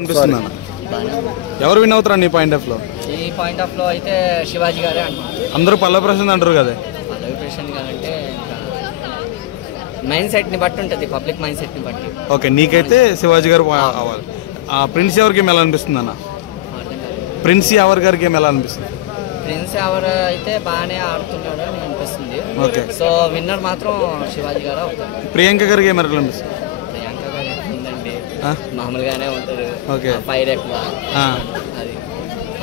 అనిపిస్తుందన్న ఎవరు విన్ అవుతారా నీ పాయింట్ ఆఫ్ లో? ఈ పాయింట్ ఆఫ్ లో అయితే శివాజీ గారే అంటారు. అందరూ పల్లవి ప్రశాంత్ అంటారు కదా. పల్లవి ప్రశాంత్ గారు అంటే మైండ్ సెట్ ని బట్టి ఉంటుంది, పబ్లిక్ మైండ్ సెట్ ని బట్టి. ఓకే, నీకైతే శివాజీ గారు అవ్వాలి. ప్రిన్స్ ఎవరికి ఏం ఎలా అనిపిస్తుంది అన్న? ప్రిన్స్ ఎవరి గారికి ఏం ఎలా అనిపిస్తుంది? ప్రిన్స్ ఎవరు అయితే బాగానే ఆడుతున్నాడు అని అనిపిస్తుంది. ఓకే, సో విన్నర్ మాత్రం శివాజీ గారు అవుతారు. ప్రియాంక గారికి ఏం ఎలా అనిపిస్తుంది? ప్రియాంక గారు ఉందండి, మామూలుగానే ఉంటారు. ఓకే, ఫైర్ ఎక్కువ అది.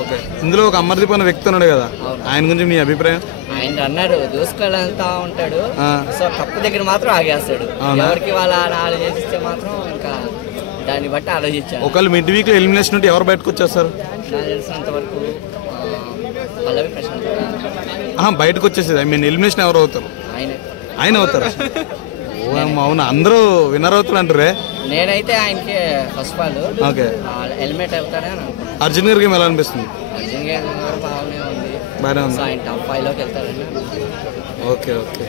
ఓకే, ఇందులో ఒక అమర్దీప్ అనే వ్యక్తి ఉన్నాడు కదా, ఆయన గురించి నీ అభిప్రాయం? ఆయన అన్నాడు దూసుకెళ్తా ఉంటాడు, సో కప్పు దగ్గర మాత్రం ఆగేస్తాడు. ఎవరికి వాళ్ళ ఆలోచిస్తే మాత్రం ఇంకా దాన్ని బట్టి ఆలోచించారు. ఒకవేళ మిడ్ వీక్ లో ఎలిమినేషన్ ఉంటే ఎవరు బయటకు వచ్చేస్తారు? నాకు తెలిసినంత వరకు పల్లవి ప్రశాంత్ బయటకు వచ్చేసేది. ఐ మీన్ ఎలిమినేషన్ ఎవరు అవుతారు? ఆయన అవుతారా? అవునా, అందరూ విన్నర్ అవుతారు అంటారే. నేనైతే ఆయనకి ఫస్ట్ ఆల్ ఓకే హెల్మెట్ అవుతాడని అనుకుంటున్నాను. అర్జున్ గారికి ఎలా అనిపిస్తుంది? అర్జున్ గారు బాగానే ఉంది, బాగానే ఉంది. ఆయన టాప్ 5 లోకి వెళ్తారని. Okay okay.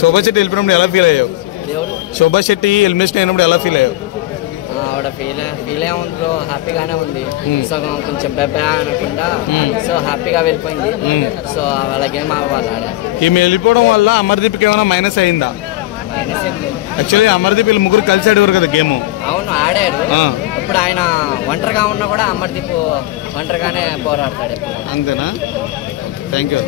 శోభా శెట్టి వెళ్ళిపోయినప్పుడు ఎలా ఫీల్ అయ్యావు? దేవుడు శోభా శెట్టి ఎలిమినేషన్ అయినప్పుడు ఎలా ఫీల్ అయ్యావు? ఆవిడ ఫీల్ ఉంది బ్రో, హ్యాపీగానే ఉంది. సో కొంచెం బెబ్బా అనకుండా సో హ్యాపీగా వెళ్ళిపోయింది. సో వాళ్ళ గేమ్ అవ్వాలి. ఈమె వెళ్ళిపోవడం వల్ల అమర్దీప్కి ఏమైనా మైనస్ అయిందా? యాక్చువల్లీ అమర్దీప్ వీళ్ళు ముగ్గురు కలిసి ఆడేవారు కదా గేమ్. అవును, ఆడాడు. ఇప్పుడు ఆయన ఒంటరిగా ఉన్నా కూడా అమర్దీప్ ఒంటరిగానే పోరాడతాడు. అంతేనా? Thank you.